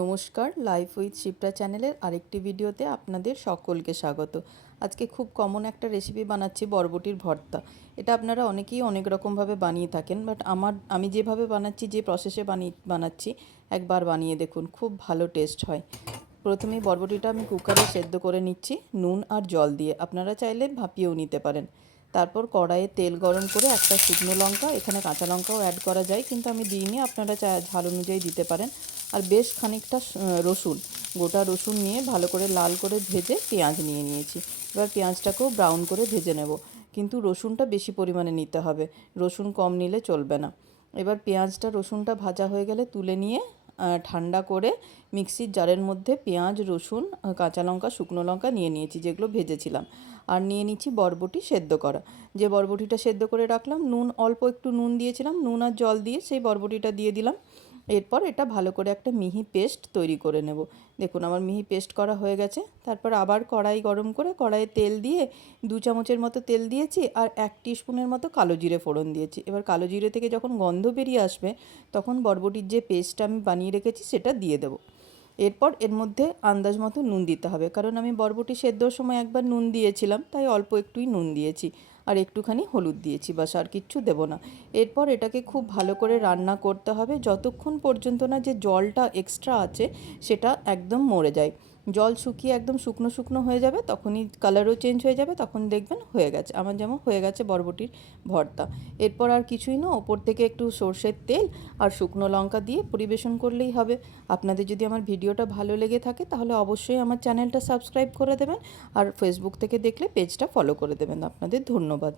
নমস্কার, life with Shipra চ্যানেলের আরেকটি ভিডিওতে আপনাদের সকলকে স্বাগত। আজকে খুব কমন একটা রেসিপি বানাচ্ছি, বরবটির ভর্তা। এটা আপনারা অনেকেই অনেক রকমভাবে বানিয়ে থাকেন, বাট আমি যেভাবে বানাচ্ছি, যে প্রসেসে বানাচ্ছি, একবার বানিয়ে দেখুন, খুব ভালো টেস্ট হয়। প্রথমেই বরবটিটা আমি কুকারে সেদ্ধ করে নিচ্ছি নুন আর জল দিয়ে। আপনারা চাইলে ভাপিয়েও নিতে পারেন। তারপর কড়াইয়ে তেল গরম করে একটা শুকনো লঙ্কা, এখানে কাঁচা লঙ্কাও অ্যাড করা যায় কিন্তু আমি দিইনি, আপনারা ঝাল অনুযায়ী দিতে পারেন। আর বেশ খানিকটা রসুন, গোটা রসুন নিয়ে ভালো করে লাল করে ভেজে পেঁয়াজ নিয়ে নিয়েছি। এবার পেঁয়াজটাকেও ব্রাউন করে ভেজে নেব, কিন্তু রসুনটা বেশি পরিমাণে নিতে হবে, রসুন কম নিলে চলবে না। এবার পেঁয়াজটা রসুনটা ভাজা হয়ে গেলে তুলে নিয়ে ঠান্ডা করে মিক্সির জারের মধ্যে পেঁয়াজ, রসুন, কাঁচা লঙ্কা, শুকনো লঙ্কা নিয়ে নিয়েছি, যেগুলো ভেজেছিলাম। আর নিয়ে নিচ্ছি বরবটি সেদ্ধ করা। যে বরবটিটা সেদ্ধ করে রাখলাম, অল্প একটু নুন দিয়েছিলাম, নুন আর জল দিয়ে সেই বরবটিটা দিয়ে দিলাম। এরপর এটা ভালো করে একটা মিহি পেস্ট তৈরি করে নেব। দেখুন আমার মিহি পেস্ট করা হয়ে গেছে। তারপর আবার কড়াই গরম করে কড়াইয়ে তেল দিয়ে 2 চামচের মতো তেল দিয়েছি আর 1 টিস্পুনের মতো কালো জিরে ফোড়ন দিয়েছি। এবার কালো জিরে থেকে যখন গন্ধ বেরিয়ে আসবে, তখন বরবটির যে পেস্টটা আমি বানিয়ে রেখেছি সেটা দিয়ে দেবো। এরপর এর মধ্যে আন্দাজ মতো নুন দিতে হবে, কারণ আমি বরবটি সেদ্ধর সময় একবার নুন দিয়েছিলাম, তাই অল্প একটুই নুন দিয়েছি। আর একটুখানি হলুদ দিয়েছি, বাস, আর কিচ্ছু দেবো না। এরপর এটাকে খুব ভালো করে রান্না করতে হবে যতক্ষণ পর্যন্ত না যে জলটা এক্সট্রা আছে সেটা একদম মরে যায়। জল শুকিয়ে একদম শুকনো শুকনো হয়ে যাবে, তখনই কালারও চেঞ্জ হয়ে যাবে, তখন দেখবেন হয়ে গেছে। আমার যেমন হয়ে গেছে বরবটির ভর্তা। এরপর আর কিছুই না, ওপর থেকে একটু সর্ষের তেল আর শুকনো লঙ্কা দিয়ে পরিবেশন করলেই হবে। আপনাদের যদি আমার ভিডিওটা ভালো লেগে থাকে তাহলে অবশ্যই আমার চ্যানেলটা সাবস্ক্রাইব করে দেবেন, আর ফেসবুক থেকে দেখলে পেজটা ফলো করে দেবেন। আপনাদের ধন্যবাদ।